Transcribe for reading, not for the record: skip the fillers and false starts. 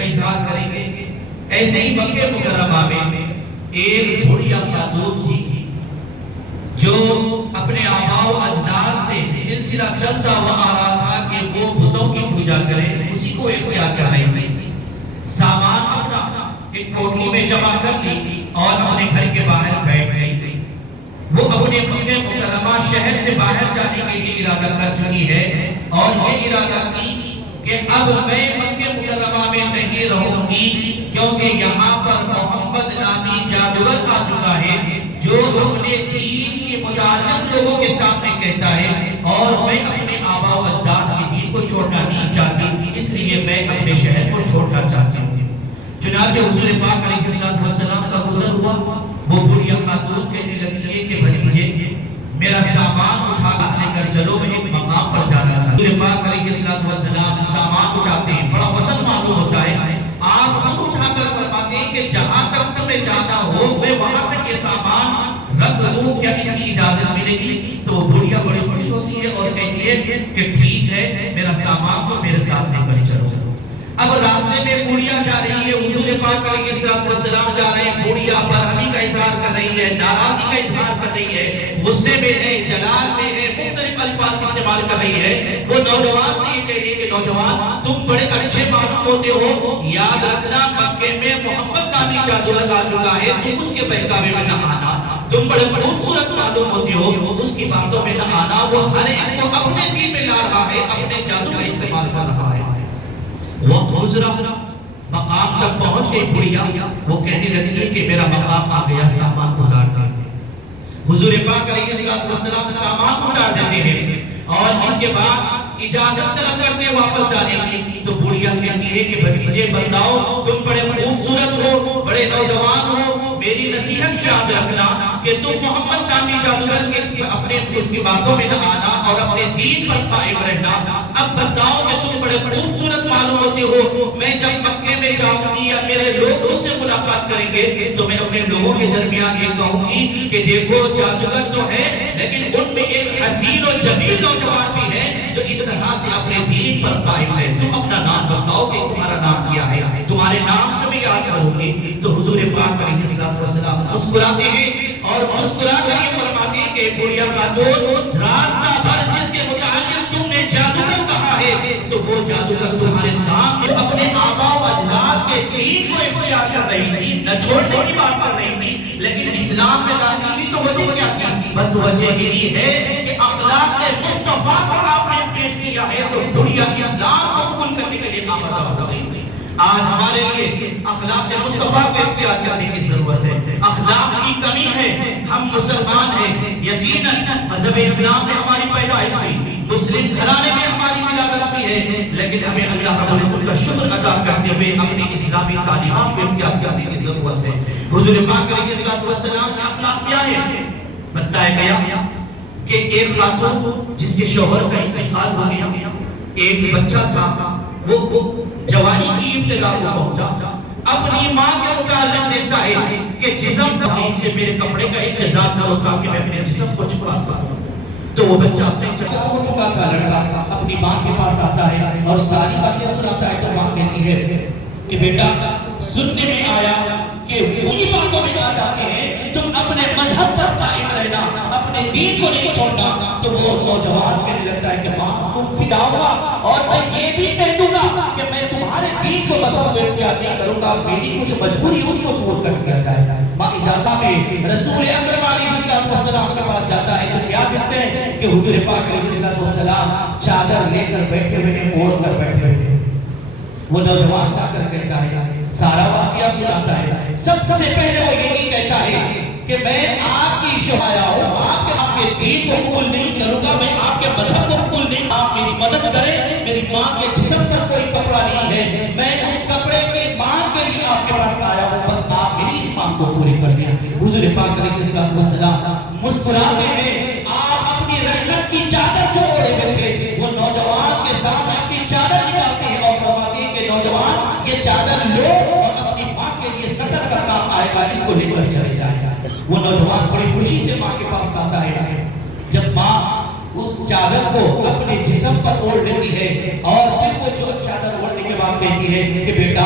کا اظہار کریں گے۔ ایسے ہی مکہ مکرمہ میں ایک بڑھیا خاتون تھی جو اپنے آباء و اجداد سے سلسلہ چلتا ہوا آ رہا تھا کہ وہ بتوں کی پوجا کرے، اسی کو اختیار کر رہی تھی۔ سامان اپنا ایک کوٹلی میں جمع کر لی اور اپنے گھر کے باہر بیٹھ گئی۔ وہ اپنے مکہ مکرمہ شہر سے باہر جانے کے لیے ارادہ کر چکی ہے اور یہ ارادہ کی کہ اب میں مکہ مکرمہ میں نہیں رہوں گی، کیونکہ یہاں پر محمد نامی جادوگر آ چکا ہے جو اپنے دین کے متعلق لوگوں کے سامنے کہتا ہے، اور میں اپنے آباء و اجداد کے دین کو چھوڑنا نہیں چاہتی، اس لیے میں اپنے شہر کو چھوڑنا چاہتی ہوں۔ چنانچہ حضور پاک علیہ السلام کا گزر ہوا، وہ بڑھیا خاتون کہنے لگی ہے کہ بھتیجے میرا سامان اٹھا لے کر چلو، میں ایک مقام پر جانا تھا۔ حضور پاک علیہ السلام سامان اٹھاتے ہیں، بڑا وزن معلوم ہوتا ہے، آپ خود اٹھا کر فرماتے ہیں کہ جہاں تک تمہیں جانا ہو میں وہاں تک یہ سامان رکھ دوں، کیا اس کی اجازت ملے گی؟ تو وہ بڑھیا بڑی خوش ہوتی ہے اور کہتی ہے کہ ٹھیک ہے، میرا سامان کو میرے ساتھ لے کر چلو۔ اب راستے میں بڑھیا جا رہی ہے، حضور پاک علیہ السلام جا رہے ہیں، بڑھیا برہمی کا اظہار کر رہی ہے، ناراضی کا اظہار کر رہی ہے، غصے میں ہے، جلال میں ہے، مختلف الفاظ استعمال کر رہی ہے۔ وہ نوجوان سے یہ کہہ رہی ہے کہ نوجوان تم بڑے اچھے معلوم ہوتے ہو، یاد رکھنا مکے میں محمد نامی جادوگر آ چکا ہے، تم اس کے بہکاوے میں نہ آنا۔ تم بڑے خوبصورت معلوم ہوتے ہو، اس کی باتوں میں نہ آنا، وہ ہر ایک کو اپنے دین میں لا رہا ہے، اپنے جادو کا استعمال کر رہا ہے۔ وقت گزرا، مقام تک پہنچ گئی بڑھیا، وہ کہنے لگی ہے کہ میرا مقام آ گیا، سامان اتار دیں۔ حضور پاک علیہ السلام سامان اتار دیتے ہیں اور اس کے بعد اجازت طلب کرتے ہیں واپس جانے کی، تو بڑھیا کہتی ہے کہ بھتیجے بتاؤ تم بڑے خوبصورت ہو، بڑے نوجوان ہو، میری نصیحت یاد رکھنا کہ تم محمد نامی جادوگر کے اپنے اس کی باتوں میں نہ آنا اور اپنے دین پر قائم رہنا۔ اب بتاؤ کہ تم بڑے خوبصورت معلوم ہوتے ہو، میں جب مکے میں جاؤں گی یا میرے لوگ مجھ سے ملاقات کریں گے تو میں اپنے لوگوں کے درمیان یہ کہوں گی کہ دیکھو جادوگر تو ہے لیکن ان میں ایک حسین و جمیل نوجوان بھی ہے جو اس طرح سے اپنے دین پر قائم ہے، تم اپنا نام بتاؤ کہ تمہارا نام کیا ہے، تمہارے نام سے میں یاد کروں گی۔ تو حضور پاک علیہ السلام مسکراتے ہیں اور مسکرا کر یہ فرماتے ہیں کہ بڑھیا خاتون راستہ بھر جس کے متعلق تم نے جادوگر کہا ہے تو وہ جادوگر تمہارے سامنے اپنے آباء و اجداد کے دین کو اختیار کر رہی تھی، نہ چھوڑنے کی بات کر رہی تھی، لیکن اسلام میں داخل ہوئی تو وجہ کیا تھی؟ بس وجہ یہی ہے کہ اخلاق مصطفیٰ کو آپ نے پیش کیا ہے تو بڑھیا اسلام کو قبول کرنے کے لیے آمادہ ہو گئی۔ آج ہمارے لیے اخلاق مصطفیٰ کو اختیار کرنے کی ضرورت ہے، اخلاق کی کمی ہے، ہم مسلمان ہیں، یقیناً مذہب اسلام میں ہماری پیدائش ہوئی، مسلم گھرانے میں ہماری ولادت بھی ہے، لیکن ہمیں اللہ رب العزت کا شکر ادا کرتے ہوئے اپنی اسلامی تعلیمات کو اختیار کرنے کی ضرورت ہے۔ حضور پاک علیہ السلام کا اخلاق کیا ہے؟ بتایا گیا کہ ایک خاتون جس کے شوہر کا انتقال ہو گیا، ایک بچہ تھا، وہ جوانی کی ابتدا کو پہنچا، اپنی ماں کے متعلق دیکھتا ہے کہ جسم سے میرے کپڑے کا انتظام کرو تاکہ میں اپنے جسم کو چھپا سکوں۔ تو وہ بچہ اپنے چچا ہو چکا تھا، لڑکا اپنی ماں کے پاس آتا ہے اور ساری باتیں سناتا ہے، تو ماں کہتی ہے کہ بیٹا سننے میں آیا کہ وہی باتوں میں آ جاتے ہیں تم اپنے مذہب پر قائم رہنا، اپنے دین کو نہیں چھوڑنا۔ تو وہ نوجوان کہنے لگتا ہے کہ ماں تم فدا ہوگا اور میں یہ بھی کہہ دوں گا کہ میں تمہارے دین کو بسم اختیار نہیں کروں گا، میری کچھ مجبوری اس کو پورا کر دیا جائے۔ ماں اجازہ میں رسول اکرم علیہ السلام کے پاس جاتا ہے تو کیا دیکھتے ہیں کہ حضور پاک علیہ السلام چادر لے کر بیٹھے ہوئے ہیں، اوڑھ کر بیٹھے ہوئے ہیں۔ وہ نوجوان جا کر کہتا ہے، سارا واقعہ سناتا ہے، سب سے پہلے وہ یہی کہتا ہے کہ میں آپ کی شہایا ہوں، آپ کے دین کو قبول نہیں کروں گا، میں آپ کے مذہب کو قبول نہیں، آپ میری مدد کریں، میری ماں کے جسم پر کوئی کپڑا نہیں ہے، میں اس کپڑے کے مانگ کے لیے آپ کے پاس آیا ہوں، بس آپ میری اس مانگ کو پوری کر دیں۔ حضور پاک علیہ السلام مسکراتے ہیں، آپ اپنی رحمت کی چادر جو اوڑھے ہوئے تھے وہ نوجوان کے سامنے اپنی چادر نکالتے ہیں اور فرماتے ہیں کہ نوجوان یہ چادر لو اور اپنی ماں کے لیے سطر کا کام آئے گا، اس کو لے کر چلے جائے۔ وہ نوجوان بڑی خوشی سے ماں کے پاس آتا ہے، جب ماں اس چادر کو اپنے جسم پر اوڑھ لیتی ہے اور پھر وہ چادر اوڑھنے کے بعد کہتی ہے کہ بیٹا